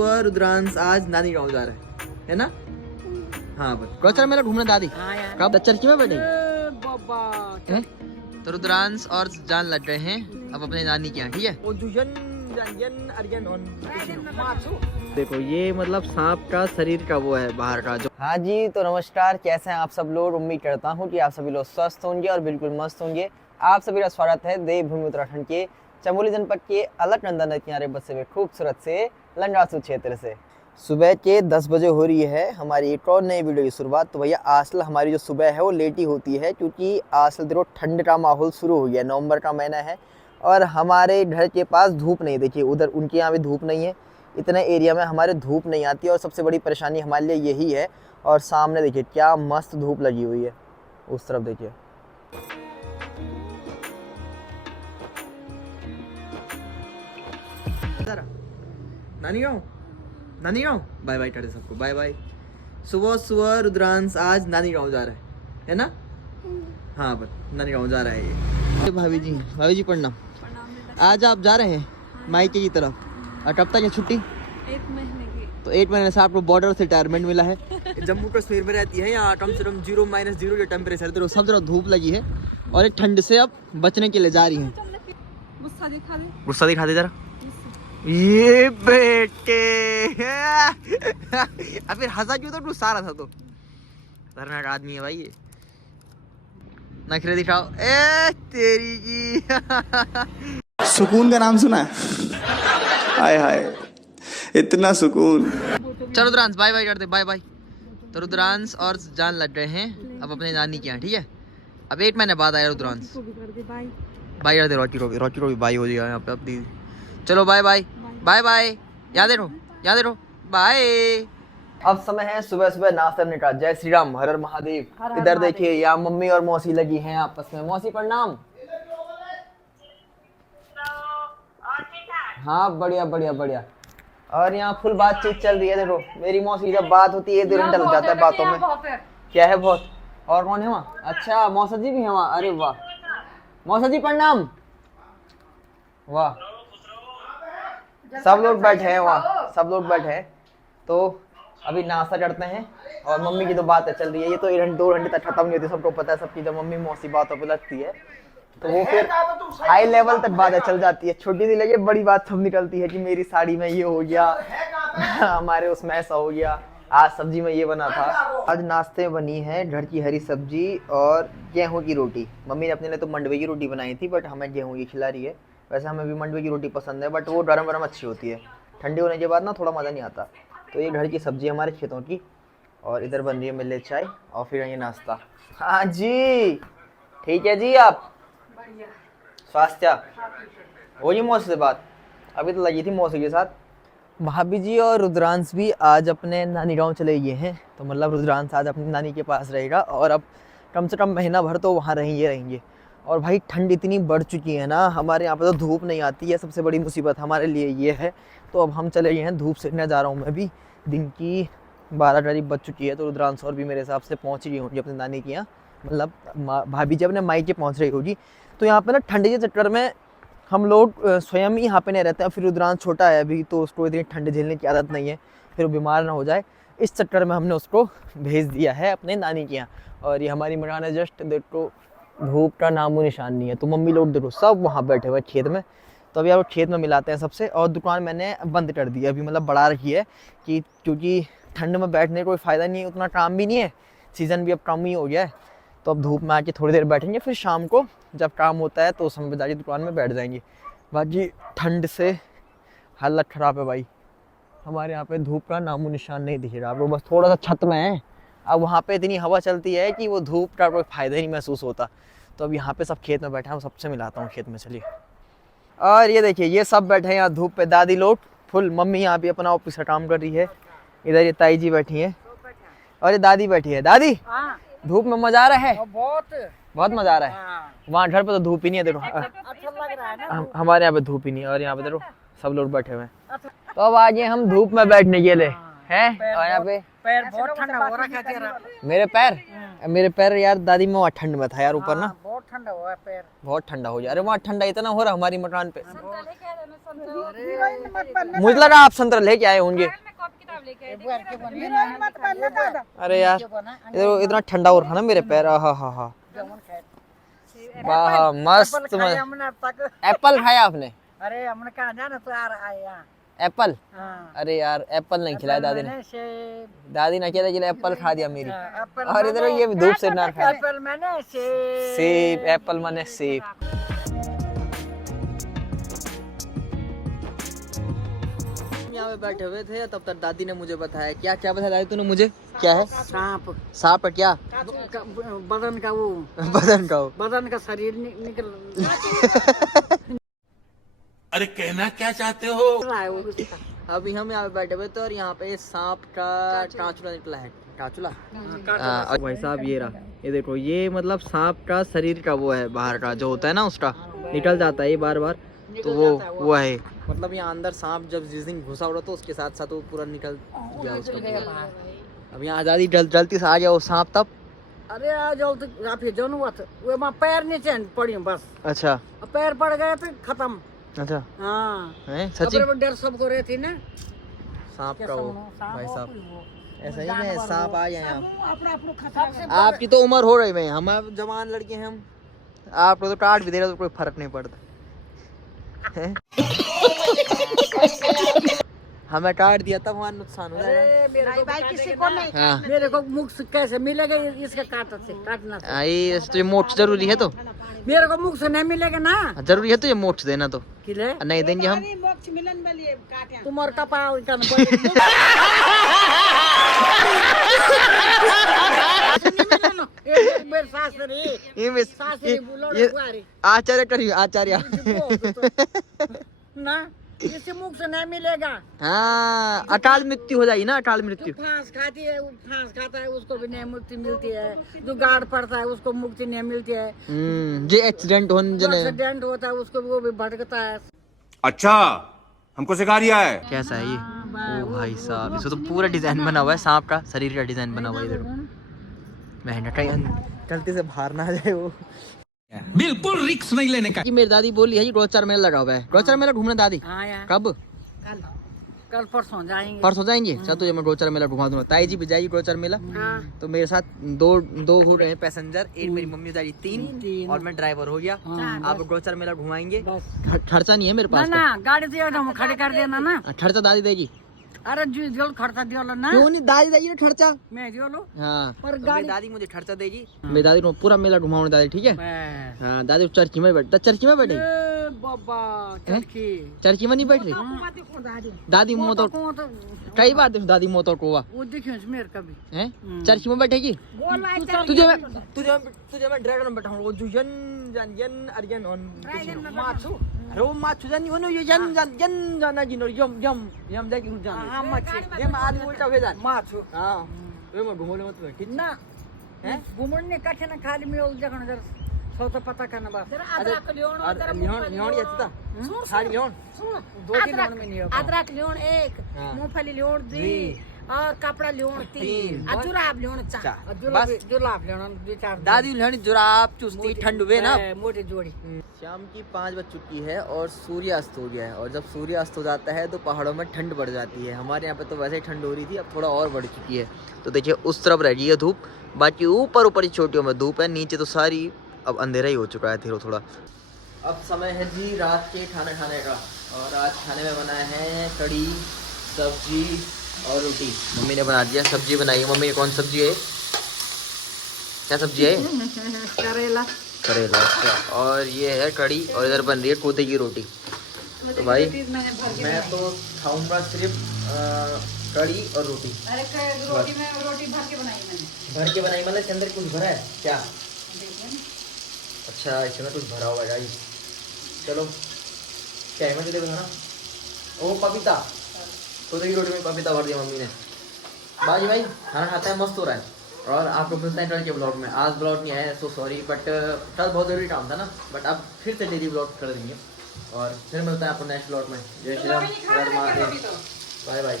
रुद्रांश आज नानी गाँव जा रहा है ना? हाँ बस कौचर मेला घूमना दादी। कब चरखी में बैठे? तो रुद्रांश और जान लग गए हैं अब अपने नानी के यहाँ, ठीक है? देखो ये मतलब सांप का शरीर का वो है बाहर का जो। हाँ जी, तो नमस्कार, कैसे हैं आप सब लोग? उम्मीद करता हूँ कि आप सभी लोग स्वस्थ होंगे और बिल्कुल मस्त होंगे। आप सभी का स्वागत है देवभूमि उत्तराखंड के चमोली जनपद के अलकनंदा नदी किनारे बसे हुए खूबसूरत से लंगासू क्षेत्र से। सुबह के 10 बजे हो रही है हमारी एक और नई वीडियो की शुरुआत। तो भैया आजकल हमारी जो सुबह है वो लेट ही होती है, क्योंकि आजकल देखो ठंड का माहौल शुरू हो गया, नवंबर का महीना है और हमारे घर के पास धूप नहीं। देखिए उधर उनके यहाँ भी धूप नहीं है, इतने एरिया में हमारे धूप नहीं आती और सबसे बड़ी परेशानी हमारे लिए यही है। और सामने देखिए क्या मस्त धूप लगी हुई है, उस तरफ देखिए। नानी गाँव बाय बाय टाटे सबको, बाय बाय। सुबह सुबह रुद्रांश आज नानी गाँव जा रहा है ना? हाँ बस नानी गाँव जा रहा है ये। भाभी जी प्रणाम। आज आप जा रहे हैं मायके की तरफ और कब तक है छुट्टी? 1 महीने की। तो 8 महीने से आपको बॉर्डर से रिटायरमेंट मिला है। जम्मू कश्मीर में रहती है, यहाँ कम से कम 0-0 के टेम्परेचर, तो सब जगह धूप लगी है और एक ठंड से अब बचने के लिए जा रही है। गुस्सा दिखा दे जरा। ये बेटे अब फिर हंसा क्यों? तो गुस्सा रहा था तो खतरनाक आदमी है भाई ये। नखरे दिखाओ ए तेरी की। सुकून का नाम सुना है? हाय हाय इतना सुकून। चलो रुद्रांश बाय बाय करते, बाय बाय। तो रुद्रांश और जान लग गए हैं अब अपने नानी के यहाँ, ठीक है? अब 8 महीने बाद आया रुद्रांश। बाय कर दे, रोटी रोटी बाय हो जाएगा यहाँ पे अब दीदी। चलो बाय बाय बाय बाय, याद रहो बाय। अब समय है सुबह सुबह नाश्ता करने का। जय श्री राम, हर हर महादेव। इधर देखिए यहाँ मम्मी और मौसी लगी हैं आपस में। मौसी प्रणाम। हाँ बढ़िया बढ़िया बढ़िया। और यहाँ फुल बातचीत चल रही है। देखो मेरी मौसी जब बात होती है 1-2 घंटा लग जाता है बातों में। क्या है बहुत? और कौन है वहाँ? अच्छा मौसा जी भी है वहाँ। अरे वाह, मौसा जी प्रणाम। वाह, सब लोग बैठे हैं वहाँ, सब लोग बैठे हैं। तो अभी नाश्ता करते हैं और मम्मी की तो बातें चल रही है, ये तो 1-2 घंटे तक खत्म नहीं होती। सबको पता है सबकी, जब मम्मी मौसी बातों पे लगती है तो वो फिर हाई लेवल तक बातें चल जाती है। छोटी सी लगे बड़ी बात सब निकलती है कि मेरी साड़ी में ये हो गया, हमारे उसमें ऐसा हो गया, आज सब्जी में ये बना था। आज नाश्ते में बनी है घर की हरी सब्जी और गेहूं की रोटी। मम्मी ने अपने लिए तो मंडवे की रोटी बनाई थी, बट हमें गेहूं की खिला रही है। वैसे हमें भी मंडवे की रोटी पसंद है, बट वो गरम गरम अच्छी होती है, ठंडी होने के बाद ना थोड़ा मज़ा नहीं आता। तो ये घर की सब्जी हमारे खेतों की। और इधर बन रही है मेरे लिए चाय और फिर ये नाश्ता। हाँ जी ठीक है जी। आप स्वास्थ्य हो जी मौसी से बात? अभी तो लगी थी मौसी के साथ। भाभी जी और रुद्रांश भी आज अपने नानी गाँव चले गए हैं। तो मतलब रुद्रांश आज अपनी नानी के पास रहेगा और अब कम से कम महीना भर तो वहाँ रहेंगे। और भाई ठंड इतनी बढ़ चुकी है ना, हमारे यहाँ पे तो धूप नहीं आती है, सबसे बड़ी मुसीबत हमारे लिए ये है। तो अब हम चले गए हैं, धूप सेकने जा रहा हूँ मैं भी। दिन की 12 करीब बज चुकी है। तो रुद्रांश और भी मेरे हिसाब से पहुँच गई होंगी अपनी नानी के यहाँ, मतलब भाभी जी अपने मायके पहुँच रही होगी। तो यहाँ पे ना ठंडी के चक्कर में हम लोग स्वयं ही यहाँ पे नहीं रहते हैं। फिर रुद्रांश छोटा है अभी, तो उसको इतनी ठंड झेलने की आदत नहीं है, फिर वो बीमार ना हो जाए, इस चक्कर में हमने उसको भेज दिया है अपने नानी के यहाँ। और ये हमारी मकान है जस्ट, देखो धूप का नामो निशान नहीं है। तो मम्मी लोग देखो सब वहाँ बैठे हुए खेत में। तो अभी आप खेत में मिलाते हैं सबसे। और दुकान मैंने बंद कर दी है अभी, मतलब बढ़ा रखी है कि क्योंकि ठंड में बैठने का कोई फ़ायदा नहीं है, उतना काम भी नहीं है, सीज़न भी अब कम ही हो गया है। तो अब धूप में आके थोड़ी देर बैठेंगे, फिर शाम को जब काम होता है तो उस समय जाके दुकान में बैठ जाएंगे। बाकी ठंड से हालत ख़राब है भाई, हमारे यहाँ पे धूप का नामो निशान नहीं दिख रहा। वो बस थोड़ा सा छत में है, अब वहाँ पे इतनी हवा चलती है कि वो धूप का कोई फ़ायदा ही नहीं महसूस होता। तो अब यहाँ पे सब खेत में बैठे हैं, सबसे मिलाता हूँ खेत में, चलिए। और ये देखिए ये सब बैठे हैं यहाँ धूप पे, दादी लोग फुल। मम्मी यहाँ भी अपना ऑफिस का काम कर रही है। इधर ये ताई जी बैठी हैं और ये दादी बैठी है। दादी धूप में मजा आ रहा है? बहुत मजा आ रहा है। वहाँ घर पे तो धूप ही नहीं है, देखो अच्छा लग रहा है ना? हमारे यहाँ पे धूप ही नहीं है और यहाँ पे देखो सब लोग बैठे हुए हैं। तो अब आगे हम धूप में बैठने के लिए हैं। और यहाँ पे पैर बहुत ठंडा हो रखा है तेरा। मेरे पैर यार दादी में वहाँ ठंड में था यार, ऊपर ना बहुत ठंडा हुआ है पैर, बहुत ठंडा हो गया। अरे वहाँ ठंडा इतना हो रहा हमारी मकान पे। हीरोइन मत बनना। मुझे लगा आप संतरा लेके आए होंगे। मैं कॉपी किताब लेके आई थी। हीरोइन मत बनना दादा। अरे यार इतना ठंडा हो रहा ना मेरे पैर। हा हा हा वाह मस्त एप्पल खाया आपने? अरे हमने कहा जाना तो आ रहा है यहाँ। एप्पल? हाँ। अरे यार एप्पल नहीं खिलाया दादी ने। मैंने सेब। दादी ने अकेले अकेले एप्पल खा दिया मेरी। एप्पल और इधर ये भी धूप से ना खा। एप्पल मैंने सेब। सेब एप्पल माने सेब। यहाँ पे बैठे हुए थे तब तक दादी ने मुझे बताया। क्या क्या बताया दादी तूने मुझे? क्या है? सांप। सांप है क्या? बदन का वो। बदन का हो। बदन का शरीर निकल अरे कहना क्या चाहते हो? रहा है वो। अभी हम यहाँ पे बैठे हुए थे और यहाँ पे सांप का टाँचुला निकला है। टाँचुला? हाँ भाई साहब ये रहा। ये देखो ये मतलब सांप का शरीर का वो है बाहर का जो होता है ना उसका निकल जाता है ये बार बार। तो वो है मतलब यहाँ अंदर सांप जब जिस दिन घुसा उड़ा तो उसके साथ साथ वो पूरा निकल गया उसका पूरा। अब यहाँ आजादी जल्दी से आ गया वो सांप तब। अरे आज आप ये जन हुआ था वो वहाँ पैर नीचे पड़ी बस। अच्छा पैर पड़ गए तो खत्म। अच्छा हाँ सच्ची डर सबको रहती ना सांप का वो भाई साहब ऐसा ही है सांप आ गया यहाँ। अपना आपकी तो उम्र हो रही है हम अब जवान लड़के हैं हम। आप तो काट भी दे रहे तो कोई फर्क नहीं पड़ता। हमें काट दिया तब हमारा नुकसान हो जाएगा। हाँ मेरे को मुख से कैसे मिलेगा इसका काटना से। ये तो ये मोक्ष जरूरी है तो मेरे को मुख से नहीं मिलेगा ना। जरूरी है तो ये मोक्ष देना तो किले नहीं देंगे हम। तुम्हारे कपाल का मेरे सासरी ये आचार्य करिए आचार्य ना इसे मुख से नहीं मिलेगा। हाँ अकाल मृत्यु हो जाएगी ना अकाल मृत्यु। फांस खाती है फांस खाता है उसको भी नहीं मुक्ति मिलती है। जो गार्ड पड़ता है उसको मुक्ति नहीं मिलती है। जे एक्सीडेंट एक्सीडेंट होता है उसको वो भी भटकता है। अच्छा हमको सिखा रिया है। कैसा है ये? ओ भाई साहब इसको तो पूरा डिजाइन बना हुआ है सांप का शरीर का डिजाइन बना हुआ है इधर। महंगा कहीं गलती से बाहर ना आ जाए वो। बिल्कुल रिक्स नहीं लेने का। कि मेरी दादी बोली है गोचार मेला लगा हुआ है। गोचार मेला घूमना दादी? हाँ यार कब? कल परसों जाएंगे। परसों जाएंगे? चल तुझे मैं गोचार मेला घुमा दूंगा। ताई जी भी जाएगी गोचार मेला। हाँ। तो मेरे साथ दो हो रहे हैं पैसेंजर। एक मेरी मम्मी जाएगी तीन और मैं ड्राइवर हो गया। आप गोचार मेला घुमाएंगे। खर्चा नहीं है मेरे पास। ना गाड़ी दे खड़े कर देना ना। खर्चा दादी देगी। अरे जो खर्चा दियो ना। क्यों नहीं दादी देगी ना खर्चा? मैं दियो लो। हाँ पर तो गाड़ी मेरी दादी मुझे खर्चा देगी। मेरी दादी को पूरा मेला घुमाऊंगा दादी ठीक है। हाँ दादी चरखी में चरखी में बैठेगी। बाबा चरखी चरखी में नहीं बैठ रही दादी मोतो कई बार देखो दादी मोतो को वो देखियो मेरे कभी हैं चरखी में बैठेगी। तुझे मैं ड्रैगन में बैठाऊंगा जो यन जन यन अरियन ऑन माछु। अरे वो माछु जानी वो यन जाना जी यम यम यम जाके रुक जाना। हां मच्छी ये आदमी उल्टा भेजा माछु। हां वे मैं घुमोले मत बैठ ना हैं घुमने कठे ना खाली में उल जगह जर सो तो पता करना बस। अदरक लियोन लियोन ये था खाली लियोन दो तीन में नहीं होगा। अदरक लियोन एक, मूंगफली लियोन दुई और कपड़ा लियोन तीन और जुराब लियोन चार। जुलाब लेना दो चार। दादी लहनी जुराब चुस्ती ठंड हुए ना मोटी जोड़ी। शाम की 5 बज चुकी है और सूर्यास्त हो गया है। और जब सूर्यास्त हो जाता है तो पहाड़ों में ठंड बढ़ जाती है। हमारे यहाँ पे तो वैसे ही ठंड हो रही थी अब थोड़ा और बढ़ चुकी है। तो देखिए उस तरफ रह गई है धूप बाकी ऊपर की चोटियों में धूप है नीचे तो सारी अब अंधेरा ही हो चुका है थोड़ा थोड़ा। अब समय है जी रात के खाना खाने का और आज खाने में बना है कढ़ी सब्जी और रोटी। मम्मी ने बना दिया सब्जी बनाई है। मम्मी कौन सब्जी है? क्या सब्जी है? करेला। करेला अच्छा। और ये है कढ़ी और इधर बन रही है कोते की रोटी। तो भाई मैं तो खाऊंगा सिर्फ कढ़ी और रोटी। अरे रोटी में रोटी भर के बनाई मैंने। भर के बनाई मतलब इसके अंदर कुछ भरा है क्या? अच्छा इसमें कुछ भरा हुआ गाइस। चलो क्या है मुझे बताना। ओ पपीता कोते की रोटी में पपीता भर दिया मम्मी ने। बाजी भाई खाना खाता है मस्त हो रहा है। और आप लोग मिलते हैं कल के ब्लॉग में। आज ब्लॉग नहीं आया सो सॉरी बट कल बहुत जरूरी काम था ना बट अब फिर से डेली ब्लॉग कर देंगे और फिर मिलता है आपको नेक्स्ट ब्लॉग में। जय श्री राम बाय बाय।